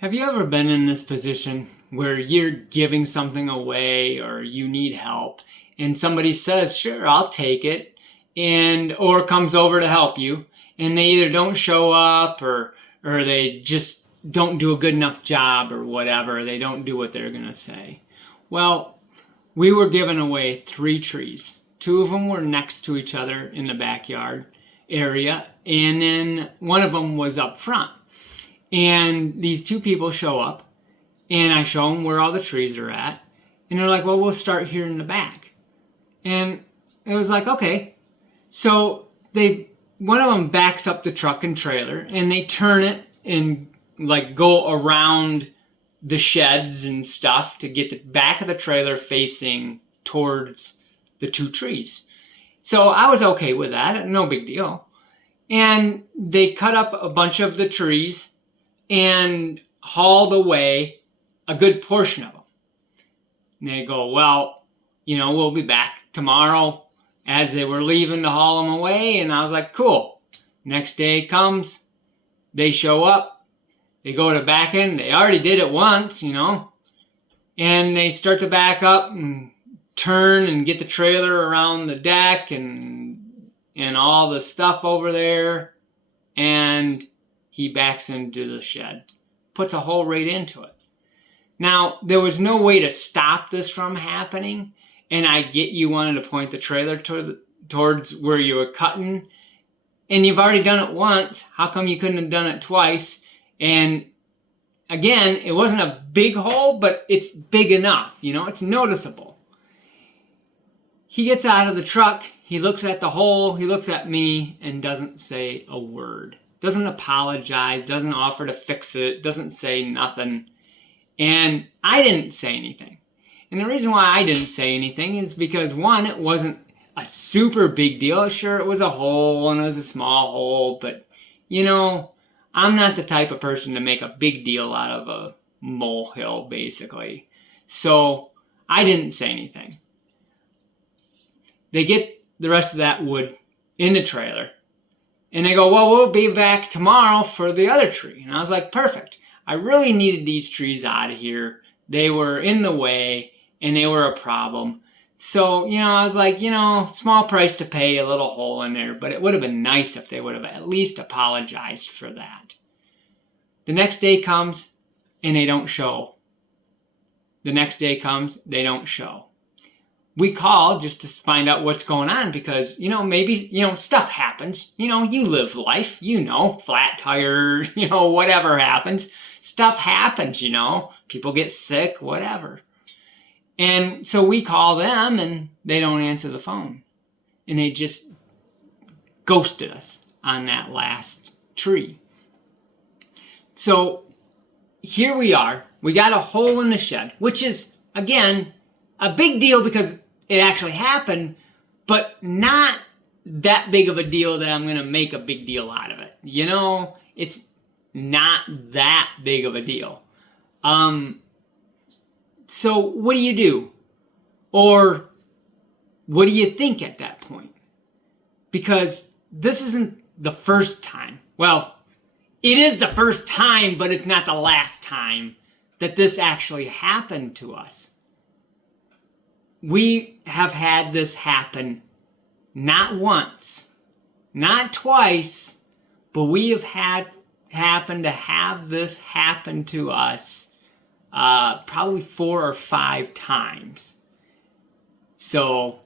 Have you ever been in this position where you're giving something away or you need help and somebody says, "Sure, I'll take it," and or comes over to help you and they either don't show up or they just don't do a good enough job or whatever. They don't do what they're going to say. Well, we were giving away 3 trees. 2 of them were next to each other in the backyard area, and then one of them was up front. And these 2 people show up, and I show them where all the trees are at. And they're like, "Well, we'll start here in the back." And it was like, okay. So one of them backs up the truck and trailer, and they turn it and like go around the sheds and stuff to get the back of the trailer facing towards the 2 trees. So I was okay with that, no big deal. And they cut up a bunch of the trees and hauled away a good portion of them. And they go, "Well, we'll be back tomorrow," as they were leaving to haul them away. And I was like, cool. Next day comes, they show up, they go to back in. They already did it once, and they start to back up and turn and get the trailer around the deck and all the stuff over there. And he backs into the shed, puts a hole right into it. Now, there was no way to stop this from happening, and I get you wanted to point the trailer towards where you were cutting, and you've already done it once. How come you couldn't have done it twice? And again, it wasn't a big hole, but it's big enough, it's noticeable. He gets out of the truck, he looks at the hole, he looks at me, and doesn't say a word. Doesn't apologize, doesn't offer to fix it, doesn't say nothing. And I didn't say anything. And the reason why I didn't say anything is because, one, it wasn't a super big deal. Sure, it was a hole and it was a small hole, but, I'm not the type of person to make a big deal out of a molehill, basically. So I didn't say anything. They get the rest of that wood in the trailer. And they go, "Well, we'll be back tomorrow for the other tree." And I was like, perfect. I really needed these trees out of here. They were in the way and they were a problem. So, I was like, small price to pay, a little hole in there, but it would have been nice if they would have at least apologized for that. The next day comes and they don't show. The next day comes, they don't show. We call just to find out what's going on because, maybe, stuff happens. You live life, flat tire, whatever happens. Stuff happens, people get sick, whatever. And so we call them and they don't answer the phone. And they just ghosted us on that last tree. So here we are. We got a hole in the shed, which is, again, a big deal because it actually happened, but not that big of a deal that I'm going to make a big deal out of it. It's not that big of a deal. So what do you do? Or what do you think at that point? Because this isn't the first time. Well, it is the first time, but it's not the last time that this actually happened to us. We have had this happen not once, not twice, but we have happened to have this happen to us probably 4 or 5 times. So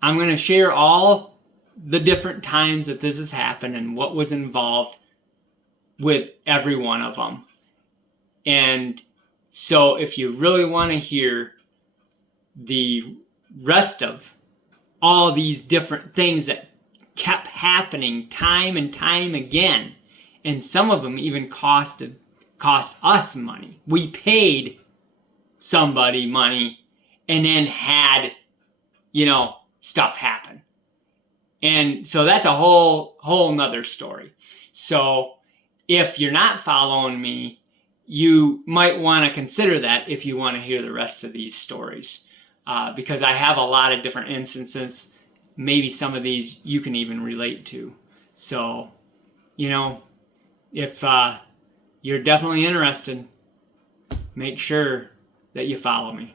I'm going to share all the different times that this has happened and what was involved with every one of them. And so if you really want to hear the rest of all these different things that kept happening time and time again, and some of them even cost us money. We paid somebody money and then had, stuff happen. And so that's a whole nother story. So if you're not following me, you might want to consider that if you want to hear the rest of these stories. Because I have a lot of different instances. Maybe some of these you can even relate to. So, if you're definitely interested, make sure that you follow me.